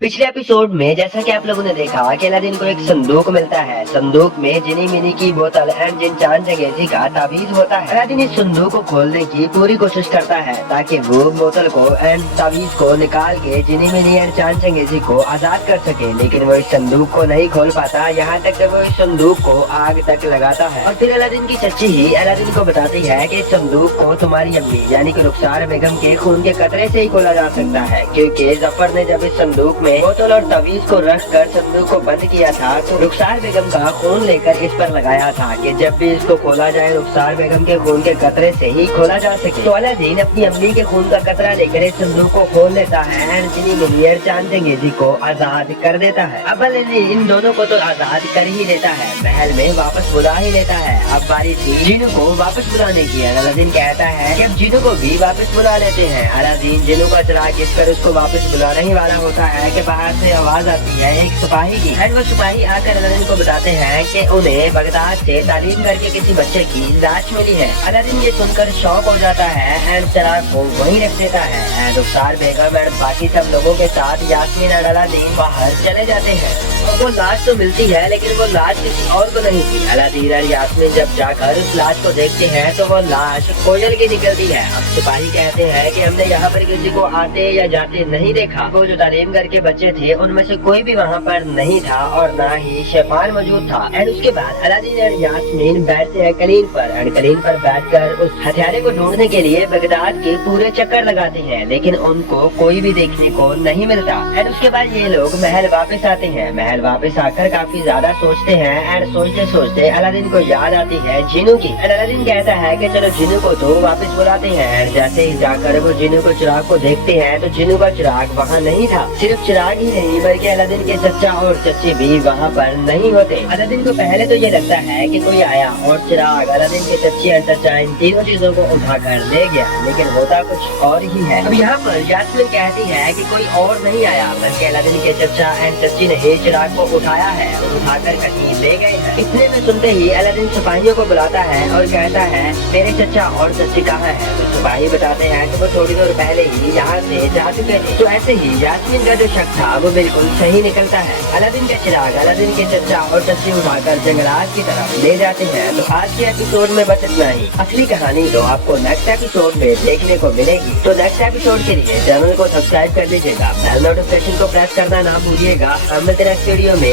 पिछले एपिसोड में जैसा कि आप लोगों ने देखा कि अलादीन को एक संदूक मिलता है। संदूक में जिनी मिनी की बोतल एंड जिन चांद चंगेजी का ताबीज होता है। अलादीन इस संदूक को खोलने की पूरी कोशिश करता है ताकि वो बोतल को एंड ताबीज को निकाल के जिनी मिनी एंड चांद चंगेजी को आजाद कर सके, लेकिन वो इस संदूक को नहीं खोल पाता। यहाँ तक कि वो इस संदूक को आग तक लगाता है और फिर अलादीन की चच्ची ही अलादीन को बताती है कि इस संदूक को तुम्हारी अम्मी यानी कि रुखसार बेगम के खून के कतरे से ही खोला जा सकता है, क्योंकि जफर ने जब इस संदूक में बोतल और तवीज को रख कर संदूक को बंद किया था तो रुखसार बेगम का खून लेकर इस पर लगाया था कि जब भी इसको खोला जाए रुखसार बेगम के खून के कतरे से ही खोला जा सके। तो अलादीन अपनी अम्मी के खून का कतरा लेकर इस संदूक को खोल लेता है एंड जिनी मिनी चांद चंगेजी को आजाद कर देता है। अब अलादीन इन दोनों को तो आजाद कर ही लेता है, महल में वापस बुला ही लेता है। अब बारी थी जिनू को वापस बुलाने की। अलादीन कहता है कि अब जिनू को भी वापस बुला लेते हैं। अलादीन जिनू का चिराग इस पर उसको वापस बुलाने ही वाला होता है कि बाहर से आवाज आती है एक सिपाही की एंड वो सिपाही आकर अलादीन को बताते हैं कि उन्हें बगदाद से तालीम करके किसी बच्चे की लाश मिली है। अलादीन ये सुनकर शॉक हो जाता है एंड चिराग को वहीं रख देता है एंड रुखसार बेगम एंड बाकी सब लोगों के साथ यास्मीन और अलादीन बाहर चले जाते हैं। और वो लाश तो मिलती है लेकिन वो लाश किसी और को नहीं थी। अलादीन और यास्मीन जब जाकर उस लाश को देखते हैं तो वो लाश कोयल की निकलती है। अब सिपाही कहते हैं कि हमने यहाँ पर किसी को आते या जाते नहीं देखा। वो जो तालीम करके बच्चे थे उनमें से कोई भी वहाँ पर नहीं था और ना ही शेफान मौजूद था। एंड उसके बाद अलादीन और यास्मीन बैठते हैं कलीन पर एंड कलीन पर बैठकर उस हथियारे को ढूंढने के लिए बगदाद के पूरे चक्कर लगाते हैं, लेकिन उनको कोई भी देखने को नहीं मिलता। एंड उसके बाद ये लोग महल वापस आते हैं। महल वापस आकर काफी ज्यादा सोचते हैं एंड सोचते सोचते अलादीन को याद आती है जिनू की। एंड अलादीन कहता है कि चलो जिनू को तो वापस बुलाते हैं। एंड जैसे ही जाकर वो जिनू को चिराग को देखते हैं तो जिनू का चिराग वहाँ नहीं था। सिर्फ चिराग ही नहीं बल्कि अलादीन के चचा और चच्ची भी वहाँ पर नहीं होते। अलादीन को पहले तो ये लगता है कि कोई आया और चिराग अलादीन के चच्ची और चचा इन तीनों चीजों को उठाकर ले गया, लेकिन होता कुछ और ही है। अब यहाँ पर यास्मीन कहती है कि कोई और नहीं आया बल्कि अलादीन के चचा एंड चच्ची ने ही चिराग को उठाया है और उठाकर कहीं ले गए हैं। इतने में सुनते ही अलादीन सिपाहियों को बुलाता है और कहता है मेरे चचा और चच्ची कहाँ है। तो सिपाही बताते हैं कि वो थोड़ी देर पहले ही यहाँ से जा चुके थे। तो ऐसे ही यास्मीन का जो शक था वो बिल्कुल सही निकलता है। अलादीन का चिराग अलादीन के चचा और चच्ची उठाकर जंगलात की तरफ ले जाते हैं। तो आज के एपिसोड में बस इतना ही। असली कहानी तो आपको नेक्स्ट एपिसोड में देखने को मिलेगी। तो नेक्स्ट एपिसोड के लिए चैनल को सब्सक्राइब कर लीजिएगा, बेल नोटिफिकेशन को प्रेस करना ना भूलिएगा। हम मिलते हैं नेक्स्ट वीडियो में।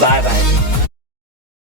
Bye bye.